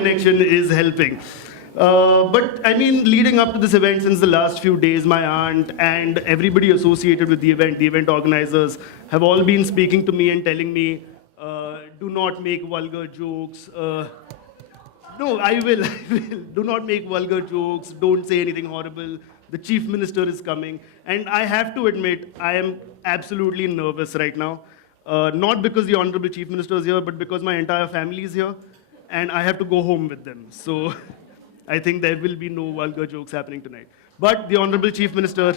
connection is helping. But I mean, leading up to this event since the last few days, my aunt and everybody associated with the event organizers, have all been speaking to me and telling me, do not make vulgar jokes. No, I will, I will. Do not make vulgar jokes. Don't say anything horrible. The chief minister is coming. And I have to admit, I am absolutely nervous right now. Not because the honorable chief minister is here, but because my entire family is here. And I have to go home with them. So I think there will be no vulgar jokes happening tonight. But the honorable chief minister,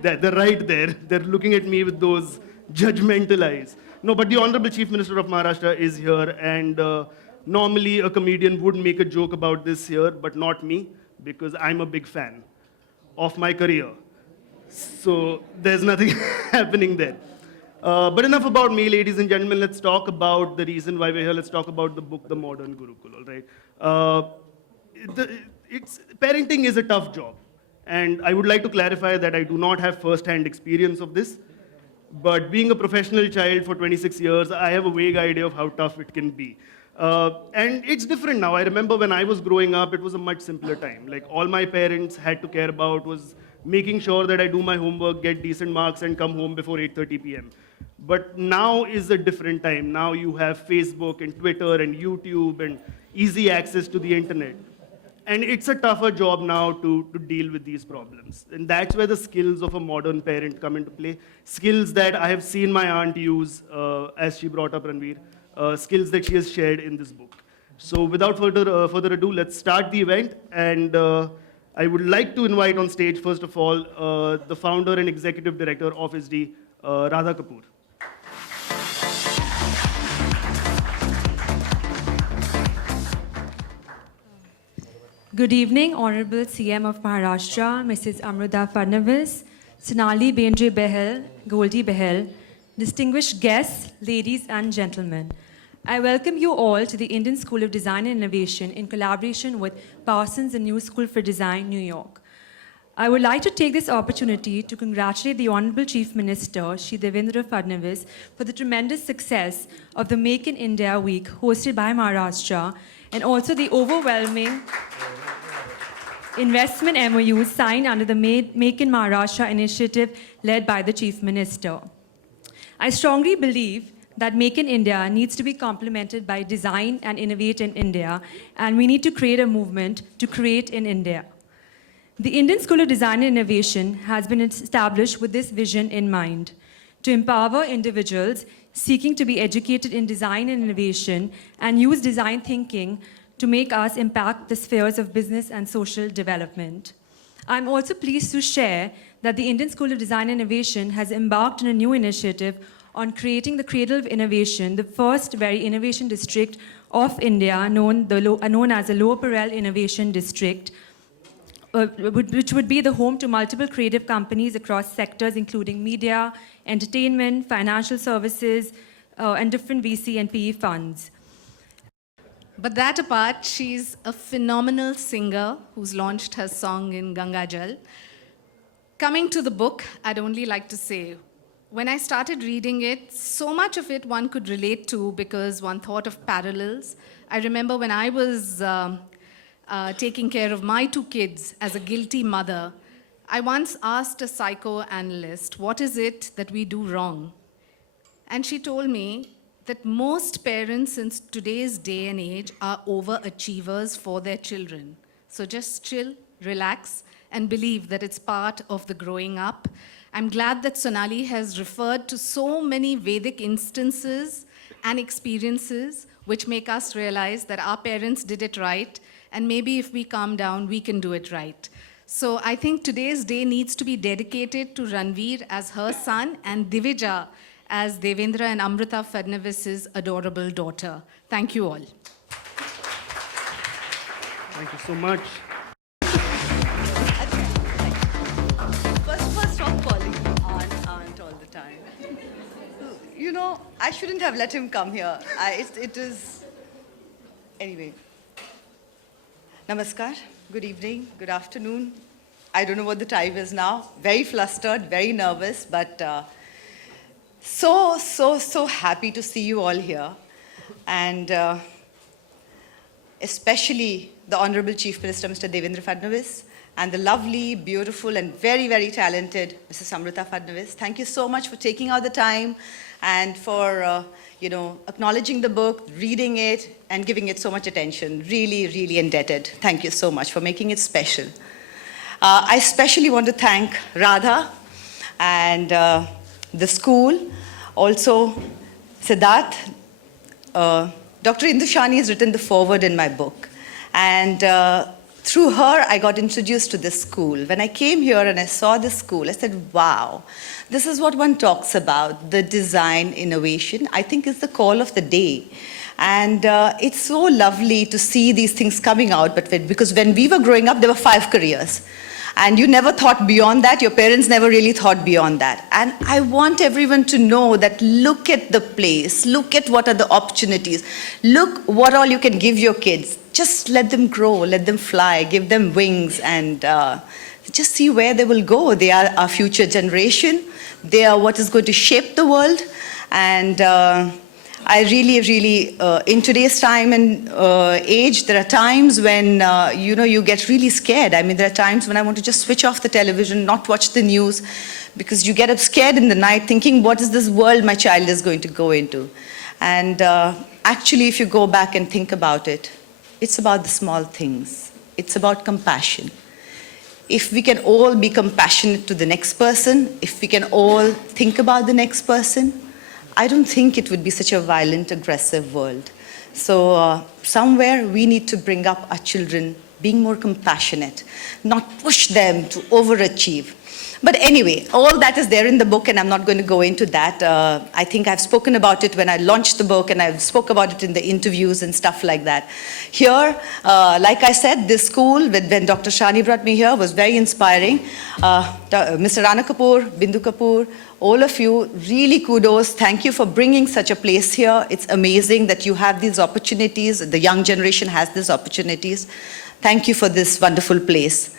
they're right there. They're looking at me with those judgmental eyes. No, but the honorable chief minister of Maharashtra is here. And normally, a comedian would make a joke about this here, but not me, because I'm a big fan of my career. So there's nothing happening there. But enough about me, ladies and gentlemen. Let's talk about the reason why we're here. Let's talk about the book, The Modern Gurukul, all right? Parenting is a tough job. And I would like to clarify that I do not have first-hand experience of this. But being a professional child for 26 years, I have a vague idea of how tough it can be. And it's different now. I remember when I was growing up, it was a much simpler time. Like, all my parents had to care about was making sure that I do my homework, get decent marks, and come home before 8:30 p.m. But now is a different time. Now you have Facebook and Twitter and YouTube and easy access to the internet. And it's a tougher job now to deal with these problems. And that's where the skills of a modern parent come into play. Skills that I have seen my aunt use, as she brought up Ranveer. Skills that she has shared in this book. So without further ado, let's start the event. And I would like to invite on stage, first of all, the founder and executive director of ISD, Radha Kapoor. Good evening, Honorable CM of Maharashtra, Mrs. Amruta Fadnavis, Sonali Bendre Bahel, Goldie Bahel, distinguished guests, ladies and gentlemen. I welcome you all to the Indian School of Design and Innovation in collaboration with Parsons and New School for Design, New York. I would like to take this opportunity to congratulate the Honorable Chief Minister, Shri Devendra Fadnavis, for the tremendous success of the Make in India Week hosted by Maharashtra, and also the overwhelming investment MOUs signed under the Make in Maharashtra initiative led by the Chief Minister. I strongly believe that Make in India needs to be complemented by design and innovate in India, and we need to create a movement to create in India. The Indian School of Design and Innovation has been established with this vision in mind, to empower individuals seeking to be educated in design and innovation and use design thinking to make us impact the spheres of business and social development. I'm also pleased to share that the Indian School of Design and Innovation has embarked on a new initiative on creating the Cradle of Innovation, the first very innovation district of India, known as the Lower Parel Innovation District, which would be the home to multiple creative companies across sectors including media, entertainment, financial services, and different VC and PE funds. But that apart, she's a phenomenal singer who's launched her song in Ganga Jal. Coming to the book, I'd only like to say, when I started reading it, so much of it one could relate to because one thought of parallels. I remember when I was taking care of my two kids as a guilty mother, I once asked a psychoanalyst, what is it that we do wrong? And she told me that most parents in today's day and age are overachievers for their children. So just chill, relax, and believe that it's part of the growing up. I'm glad that Sonali has referred to so many Vedic instances and experiences which make us realize that our parents did it right, and maybe if we calm down, we can do it right. So I think today's day needs to be dedicated to Ranveer as her son and Divija as Devendra and Amruta Fadnavis's adorable daughter. Thank you all. Thank you so much. First, stop calling me aunt all the time. You know, I shouldn't have let him come here. It is... Anyway. Namaskar. Good evening. Good afternoon. I don't know what the time is now. Very flustered, very nervous, but so happy to see you all here. And especially the Honorable Chief Minister, Mr. Devendra Fadnavis, and the lovely, beautiful, and very, very talented Mrs. Amrita Fadnavis. Thank you so much for taking out the time and for, acknowledging the book, reading it, and giving it so much attention. Really, really indebted. Thank you so much for making it special. I especially want to thank Radha and the school, also Siddharth. Dr. Indushani has written the foreword in my book. And through her, I got introduced to this school. When I came here and I saw this school, I said, wow, this is what one talks about, the design innovation. I think is the call of the day. And it's so lovely to see these things coming out, because when we were growing up, there were 5 careers. And you never thought beyond that. Your parents never really thought beyond that. And I want everyone to know that look at the place, look at what are the opportunities, look what all you can give your kids. Just let them grow, let them fly, give them wings, and just see where they will go. They are our future generation. They are what is going to shape the world. And I really, in today's time and age, there are times when, you get really scared. I mean, there are times when I want to just switch off the television, not watch the news, because you get up scared in the night thinking, what is this world my child is going to go into? And actually, if you go back and think about it, it's about the small things. It's about compassion. If we can all be compassionate to the next person, if we can all think about the next person, I don't think it would be such a violent, aggressive world. So somewhere we need to bring up our children being more compassionate, not push them to overachieve. But anyway, all that is there in the book, and I'm not going to go into that. I think I've spoken about it when I launched the book, and I've spoke about it in the interviews and stuff like that. Here, like I said, this school, when Dr. Shani brought me here, was very inspiring. Mr. Rana Kapoor, Bindu Kapoor, all of you, really kudos. Thank you for bringing such a place here. It's amazing that you have these opportunities. The young generation has these opportunities. Thank you for this wonderful place.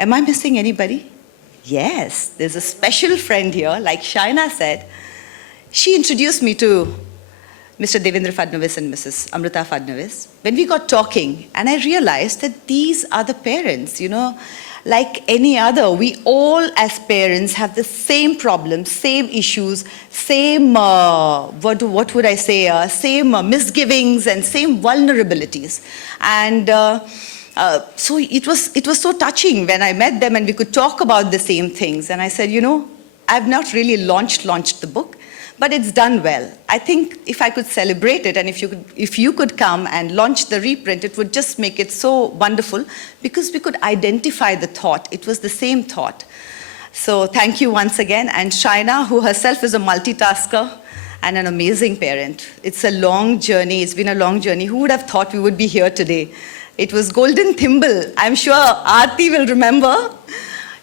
Am I missing anybody? Yes, there's a special friend here, like Shaina said. She introduced me to Mr. Devendra Fadnavis and Mrs. Amrita Fadnavis. When we got talking, and I realized that these are the parents, like any other. We all as parents have the same problems, same issues, same, what would I say, same misgivings and same vulnerabilities. And so it was so touching when I met them and we could talk about the same things. And I said, I've not really launched the book, but it's done well. I think if I could celebrate it, and if you could come and launch the reprint, it would just make it so wonderful, because we could identify the thought. It was the same thought. So thank you once again. And Shaina, who herself is a multitasker and an amazing parent. It's a long journey. It's been a long journey. Who would have thought we would be here today? It was Golden Thimble. I'm sure Aarti will remember.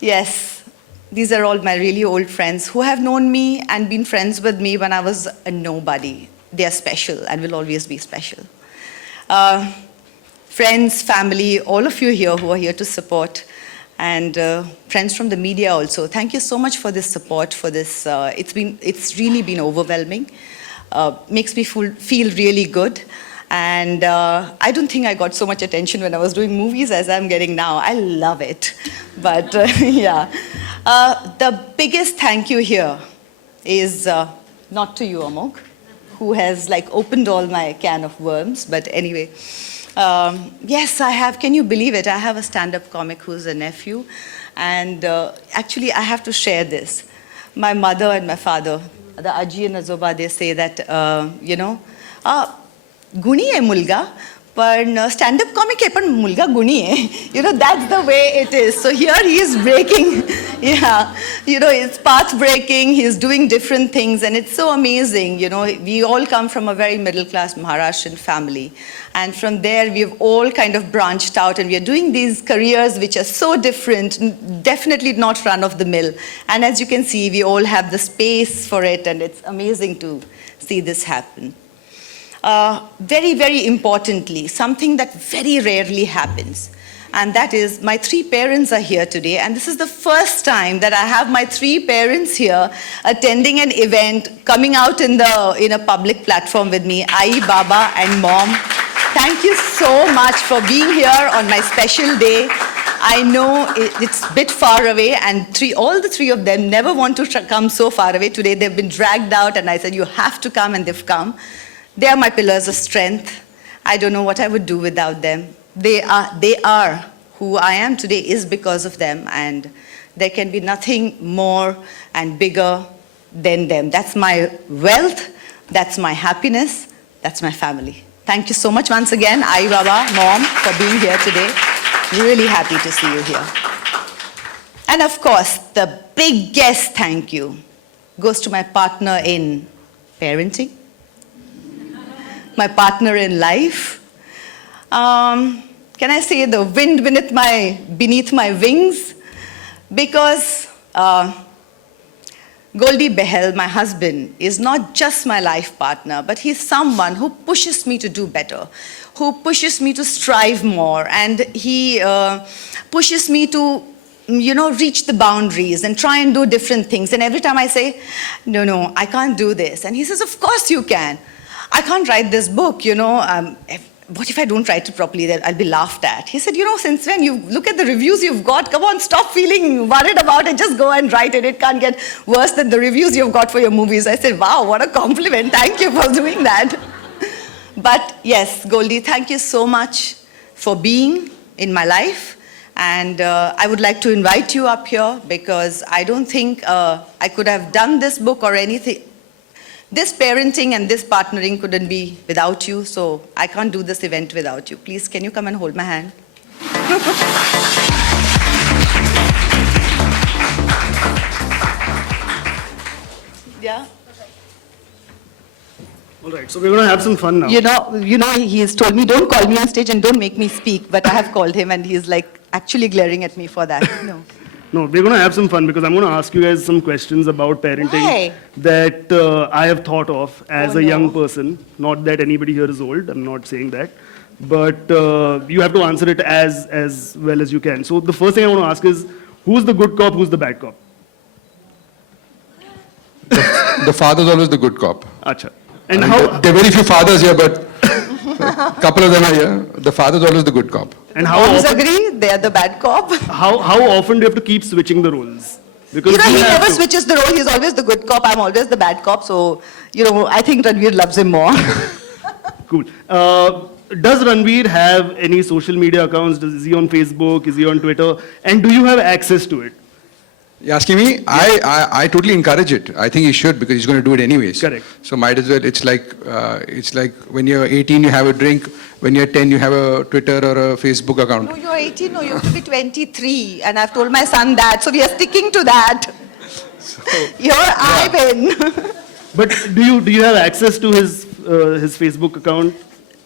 Yes, these are all my really old friends who have known me and been friends with me when I was a nobody. They are special and will always be special. Friends, family, all of you here who are here to support, and friends from the media also. Thank you so much for this support, for this. It's really been overwhelming. Makes me feel really good. And I don't think I got so much attention when I was doing movies as I'm getting now. I love it. But yeah. The biggest thank you here is not to you, Amok, who has opened all my can of worms. But anyway, yes, I have. Can you believe it? I have a stand-up comic who's a nephew. And actually, I have to share this. My mother and my father, the Aji and Azoba, they say that, Guni hai mulga, but stand-up comic hai, but mulga guni hai. That's the way it is. So here he is breaking, it's path breaking, he's doing different things, and it's so amazing. We all come from a very middle-class Maharashtrian family. And from there, we've all kind of branched out, and we are doing these careers which are so different, definitely not run-of-the-mill. And as you can see, we all have the space for it, and it's amazing to see this happen. Very, very importantly, something that very rarely happens, and that is my 3 parents are here today, and this is the first time that I have my 3 parents here attending an event, coming out in a public platform with me, Ai, Baba, and Mom. Thank you so much for being here on my special day. I know it's a bit far away, and all the three of them never want to come so far away. Today they've been dragged out, and I said, you have to come, and they've come. They are my pillars of strength. I don't know what I would do without them. They are who I am today is because of them, and there can be nothing more and bigger than them. That's my wealth, that's my happiness, that's my family. Thank you so much once again, Ai Baba, Mom, for being here today. Really happy to see you here. And of course, the biggest thank you goes to my partner in parenting, my partner in life. Can I say the wind beneath my wings? Because Goldie Behel, my husband, is not just my life partner, but he's someone who pushes me to do better, who pushes me to strive more, and he pushes me to, reach the boundaries and try and do different things. And every time I say, no, I can't do this. And he says, of course you can. I can't write this book, what if I don't write it properly? Then I'll be laughed at. He said, since when? You look at the reviews you've got. Come on, stop feeling worried about it. Just go and write it. It can't get worse than the reviews you've got for your movies. I said, wow, what a compliment. Thank you for doing that. But yes, Goldie, thank you so much for being in my life. And I would like to invite you up here because I don't think I could have done this book or anything. This parenting and this partnering couldn't be without you, so I can't do this event without you. Please, can you come and hold my hand? Yeah? All right, so we're going to have some fun now. He's told me, don't call me on stage and don't make me speak, but I have called him and he's like actually glaring at me for that. No. No, we're going to have some fun because I'm going to ask you guys some questions about parenting Why? that I have thought of as Oh, a young no. person. Not that anybody here is old, I'm not saying that. But you have to answer it as well as you can. So the first thing I want to ask is, who's the good cop, who's the bad cop? The father's always the good cop. Acha. And I mean, how, there are very few fathers here, but a couple of them are here. The father's always the good cop. and how Moms often, agree, they're the bad cop. how often do you have to keep switching the roles? Because He you have never to. switches the role. He's always the good cop. I'm always the bad cop. So, I think Ranveer loves him more. Cool. Does Ranveer have any social media accounts? Is he on Facebook? Is he on Twitter? And do you have access to it? You're asking me? I totally encourage it. I think he should because he's going to do it anyways. Correct. So might as well. It's like when you're 18, you have a drink. When you're 10, you have a Twitter or a Facebook account. No, you're 18. No, you have to be 23. And I've told my son that. So we are sticking to that. Ivan. But do you have access to his Facebook account?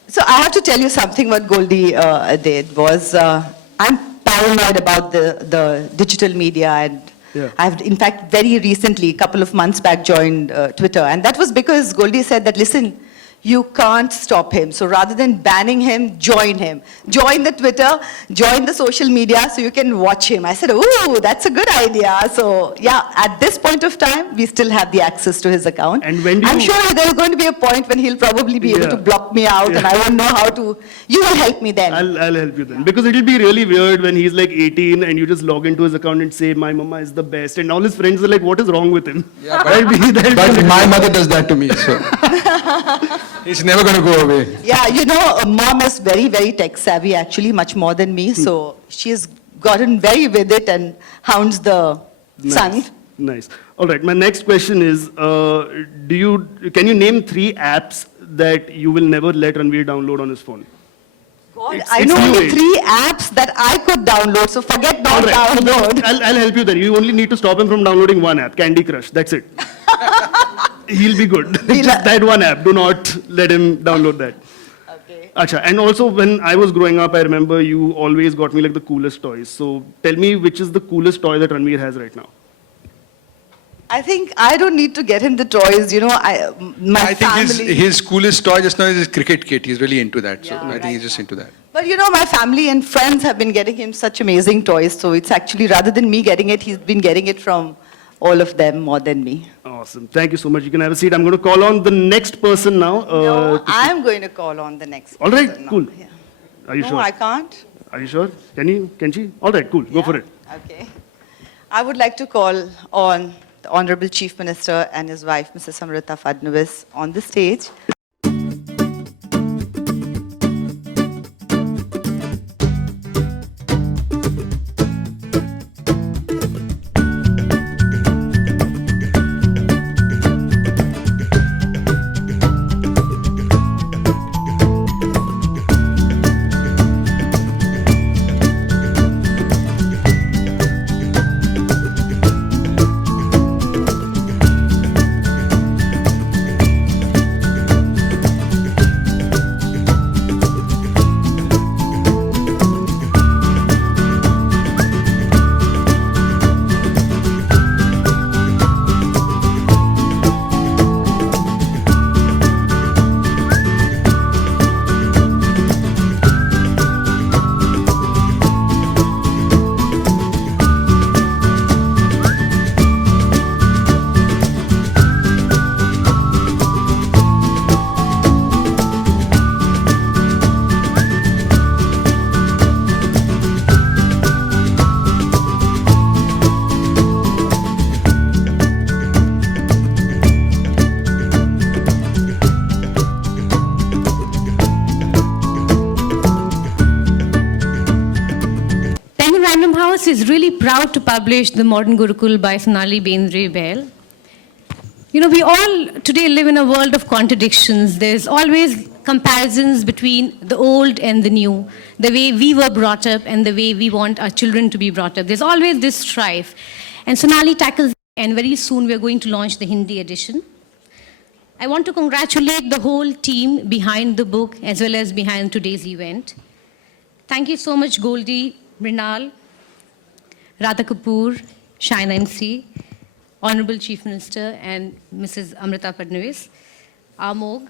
So I have to tell you something what Goldie did was, I'm paranoid about the digital media and Yeah. I've in fact very recently, a couple of months back, joined Twitter, and that was because Goldie said that, listen, you can't stop him. So rather than banning him. Join the Twitter, join the social media so you can watch him. I said, ooh, that's a good idea. So yeah, at this point of time, we still have the access to his account. And when do I'm you- sure there's going to be a point when he'll probably be able Yeah. to block me out and I won't know how to. You will help me then. I'll help you then. Because it'll be really weird when he's like 18 and you just log into his account and say, my mama is the best. And all his friends are like, what is wrong with him? Yeah, That'll but my mother does that to me, so it's never going to go away. Yeah, Mom is very, very tech savvy, actually, much more than me. So she's gotten very with it and hounds the son. Nice. All right. My next question is, can you name 3 apps that you will never let Ranveer download on his phone? God, It's- I it's know new only age. 3 apps that I could download, so forget All not right. So download. I'll help you then. You only need to stop him from downloading one app, Candy Crush. That's it. He'll be good. Just that one app. Do not let him download that. Okay. Acha. And also, when I was growing up, I remember you always got me like the coolest toys. So tell me, which is the coolest toy that Ranveer has right now? I think I don't need to get him the toys, my I think family. his coolest toy just now is his cricket kit. He's really into that. So Yeah, I think right he's just now. into that. But my family and friends have been getting him such amazing toys. So it's actually, rather than me getting it, he's been getting it from all of them more than me. Oh, Awesome. Thank you so much. You can have a seat. I'm going to call on the next person now. No, I'm going to call on the next All right, person now. cool. Yeah. Are you No, sure? I can't. Are you sure? Can she? All right, cool. Go for it. Okay. I would like to call on the Honorable Chief Minister and his wife, Mrs. Samruta Fadnavis, on the stage. Penguin Random House is really proud to publish The Modern Gurukul by Sonali Bendre Bahl. You know, we all today live in a world of contradictions. There's always comparisons between the old and the new, the way we were brought up and the way we want our children to be brought up. There's always this strife. And Sonali tackles, and very soon we're going to launch the Hindi edition. I want to congratulate the whole team behind the book as well as behind today's event. Thank you so much, Goldie, Mrinal, Radha Kapoor, Shaina MC, Honorable Chief Minister, and Mrs. Amrita Fadnavis, Amog.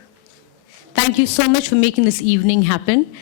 Thank you so much for making this evening happen.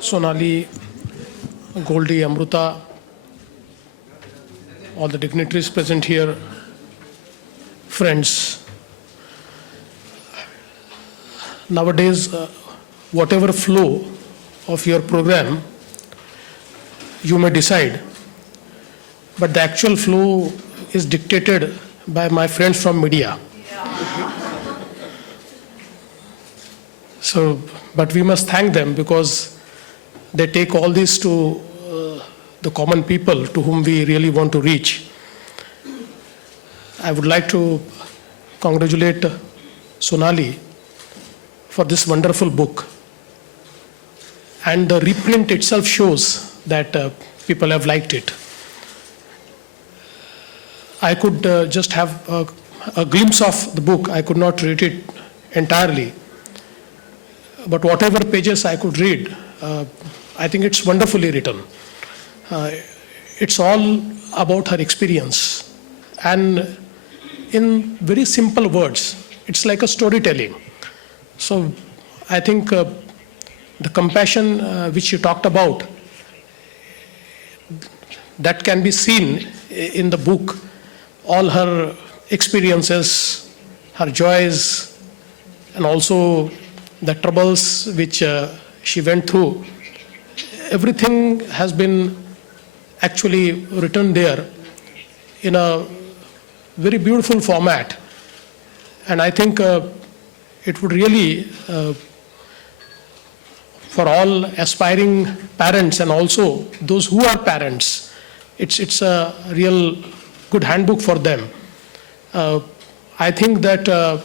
Sonali, Goldie, Amruta, all the dignitaries present here, friends. Nowadays, whatever flow of your program, you may decide, but the actual flow is dictated by my friends from media. So, but we must thank them because they take all this to the common people to whom we really want to reach. I would like to congratulate Sonali for this wonderful book. And the reprint itself shows that people have liked it. I could just have a glimpse of the book. I could not read it entirely. But whatever pages I could read, I think it's wonderfully written. It's all about her experience. And in very simple words, it's like a storytelling. So I think the compassion which you talked about, that can be seen in the book. All her experiences, her joys, and also the troubles which she went through. Everything has been actually written there in a very beautiful format. And I think it would really, for all aspiring parents and also those who are parents, it's a real good handbook for them. I think that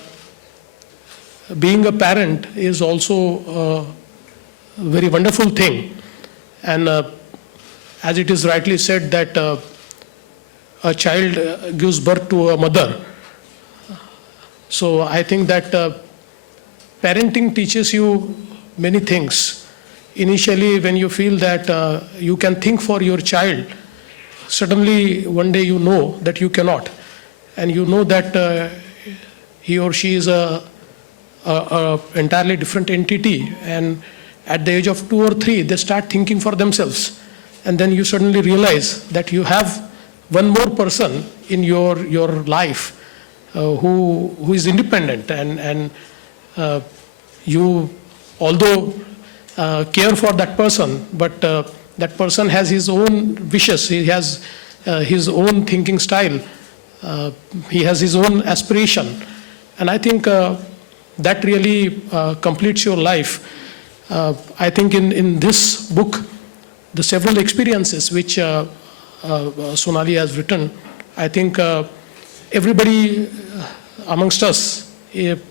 being a parent is also a very wonderful thing. And as it is rightly said that a child gives birth to a mother. So I think that parenting teaches you many things. Initially, when you feel that you can think for your child, suddenly one day you know that you cannot. And you know that he or she is a entirely different entity. And at the age of 2 or 3, they start thinking for themselves. And then you suddenly realize that you have one more person in your life who is independent. And you, although care for that person, but that person has his own wishes, he has his own thinking style, he has his own aspiration. And I think that really completes your life. I think in this book, the several experiences which Sonali has written, I think everybody amongst us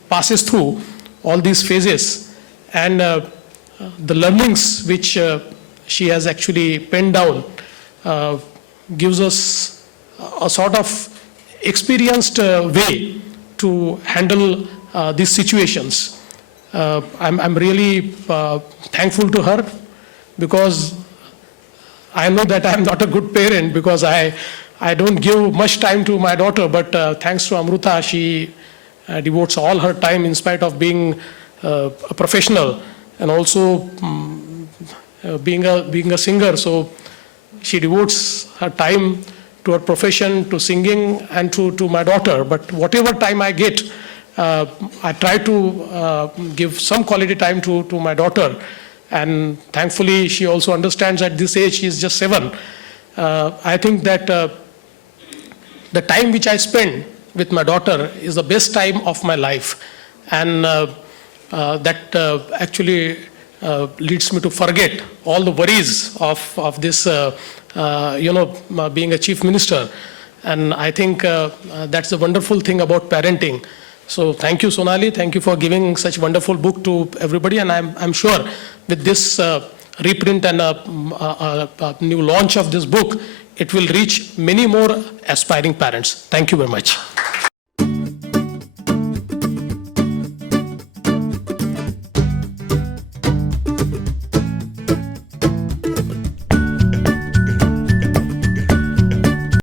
passes through all these phases, and the learnings which she has actually penned down gives us a sort of experienced way to handle these situations. I'm really thankful to her, because I know that I'm not a good parent, because I don't give much time to my daughter, but thanks to Amruta, she devotes all her time in spite of being a professional and also being a singer. So she devotes her time to her profession, to singing, and to my daughter. But whatever time I get, I try to give some quality time to my daughter. And thankfully, she also understands at this age, she is just 7. I think that the time which I spend with my daughter is the best time of my life. And that actually leads me to forget all the worries of this, being a chief minister. And I think that's the wonderful thing about parenting. So thank you, Sonali. Thank you for giving such wonderful book to everybody. And I'm sure with this reprint and a new launch of this book, it will reach many more aspiring parents. Thank you very much.